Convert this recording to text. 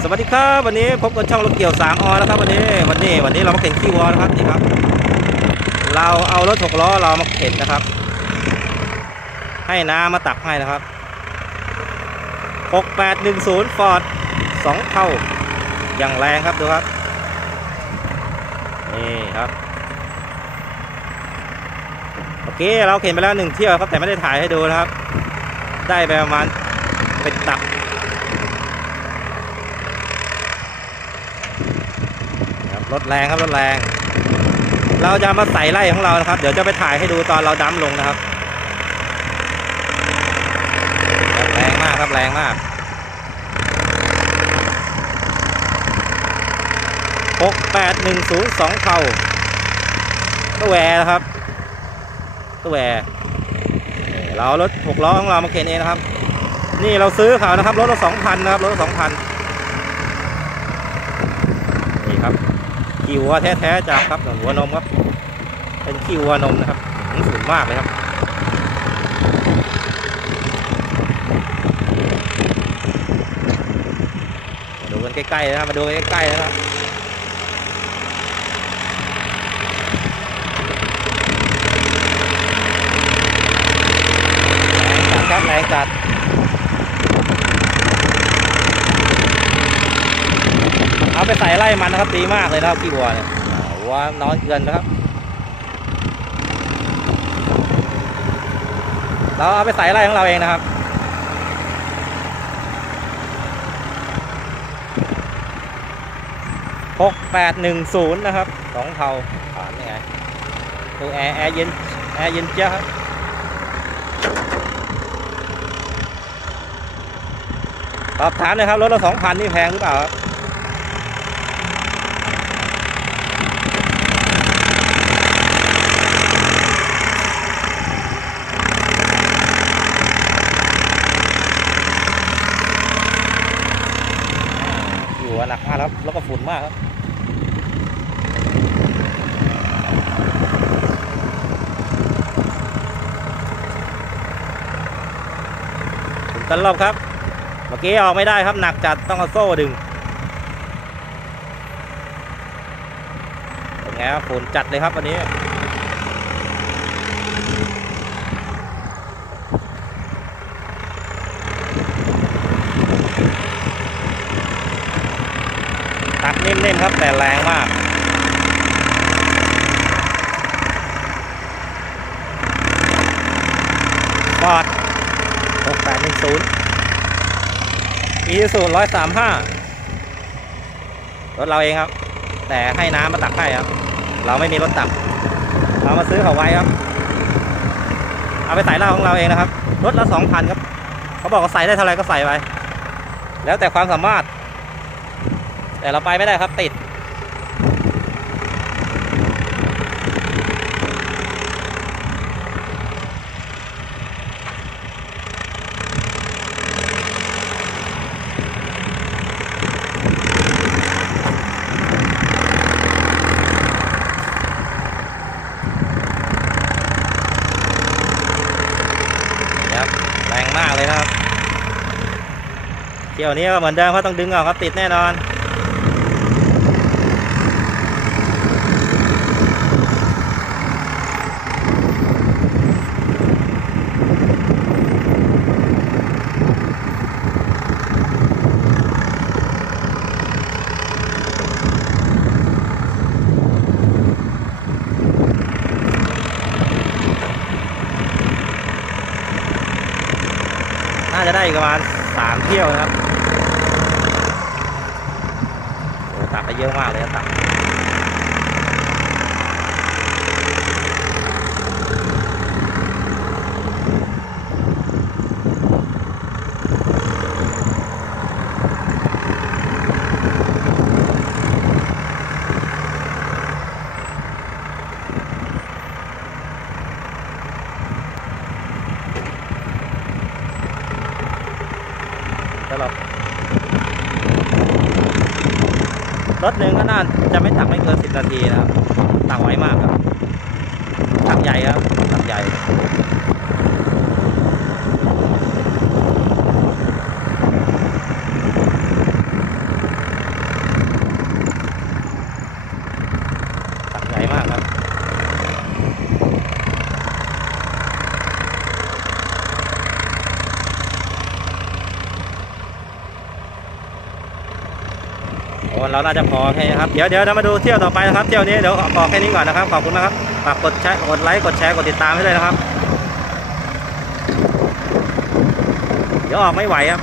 สวัสดีครับวันนี้พบกับช่องรถเกี่ยวสามอแล้วครับวันนี้วันนี้วันนี้เรามาเข็นขี้วอนะครับนี่ครับ เราเอารถหกล้อเรามาเข็นนะครับ ให้น้ามาตักให้นะครับ6810 Ford สองเท่า อย่างแรงครับดูครับนี่ครับโอเคเราเข็นไปแล้วหนึ่งเที่ยวครับแต่ไม่ได้ถ่ายให้ดูนะครับ ได้ไปประมาณเป็นตัก รถแรงครับรถแรง เราจะมาใส่ไล่ของเรานะครับ เดี๋ยวจะไปถ่ายให้ดูตอนเราดั้มลงนะครับ แรงมากครับแรงมากหกแปดหนึ่งศูนย์สองเท่าตัวแวร์นะครับตัวแวร์นี่เรารถหกล้อของเรามาเข็นเองนะครับ นี่เราซื้อเขานะครับรถละสองพันนะครับรถละสองพันครับ ขี้วัวแท้ๆจากครับหนวัวนมครับ เป็นขี้วัวนมนะครับสูงมากเลยครับมาดูกันใกล้ๆนะครับมาดูกันใกล้ๆนะครับแรงจัดครับแรงจัด เอา ไปใส่ไล่มันนะครับดีมากเลยนะครับขี้วัวเนี่ยอ่าวัวนอนเกินนะครับ เราเอาไปใส่ไล่ของเราเองนะครับหกแปดหนึ่งศูนย์นะครับสองเทาผ่านยังไงตัวแอร์แอร์เย็นแอร์เย็นเจี๊ยบครับสอบถามเลยครับรถละสองพันนี่แพงหรือเปล่าครับ อยู่หนักมากครับ แล้วก็ฝุ่นมากครับฝุ่นตลบครับ เมื่อกี้ออกไม่ได้ครับหนักจัดต้องเอาโซ่ดึงเป็นไงครับฝุ่นจัดเลยครับวันนี้ นิ่มๆครับแต่แรงมากฟอร์ด6810อีซูตร้อยสามห้ารถเราเองครับ แต่ให้น้ำมาตักให้ครับ เราไม่มีรถตัก เรามาซื้อเขาไว้ครับ เอาไปใส่เหล้าของเราเองนะครับ รถละสองพันครับ เขาบอกว่าใส่ได้เท่าไหรก็ใส่ไป แล้วแต่ความสามารถ แต่เราไปไม่ได้ครับติดครับแรงมากเลยนะครับ เที่ยวนี้ก็เหมือนเดิมเขาต้องดึงออกครับติดแน่นอน จะได้ประมาณสามเที่ยวนะครับโอ้ตักไปเยอะมากเลยตัก สำหรับรถหนึ่งก็น่าจะไม่ตักไม่เกินสิบนาทีนะครับตักไวมากครับตักใหญ่ครับตักใหญ่ น โอ้เราน่าจะพอแค่นี้ครับ เดี๋ยวเดี๋ยวเรามาดูเที่ยวต่อไปนะครับ เที่ยวนี้เดี๋ยวขอแค่นี้ก่อนนะครับ ขอบคุณนะครับ ฝากกดแชร์ กดไลค์ กดแชร์ กดติดตามให้เลยนะครับ เดี๋ยวออกไม่ไหวครับ